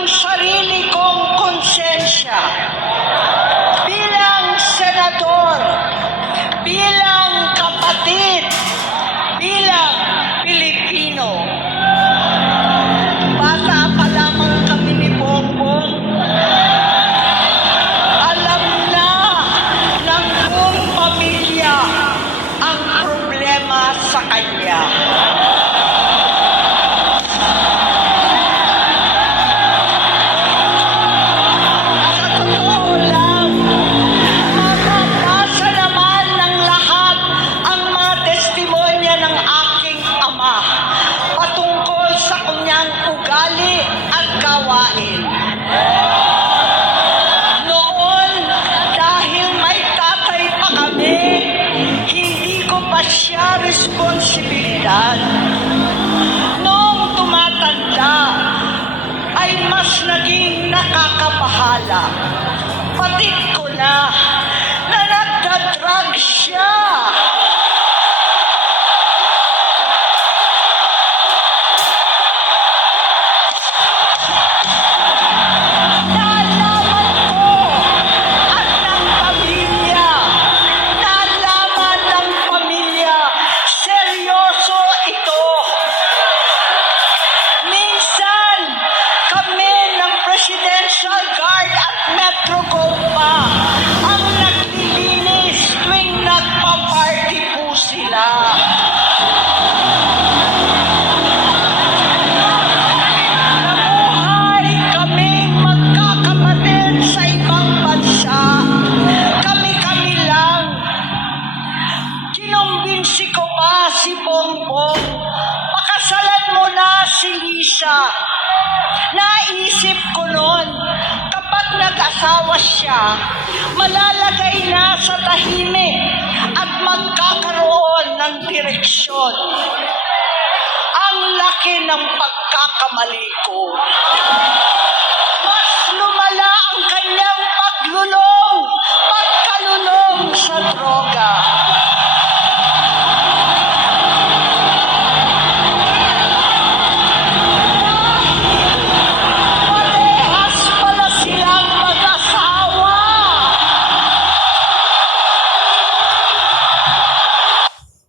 ang gawain. Noon, dahil may tatay pa kami, hindi ko pa siya responsibilidad. Noong tumatanda, ay mas naging nakakabahala. Patid ko na si Bongbong. Pakasalan mo na si Lisa. Naisip ko noon, kapag nag-asawa siya, malalagay na sa tahimik at magkakaroon ng direksyon. Ang laki ng pagkakamali ko.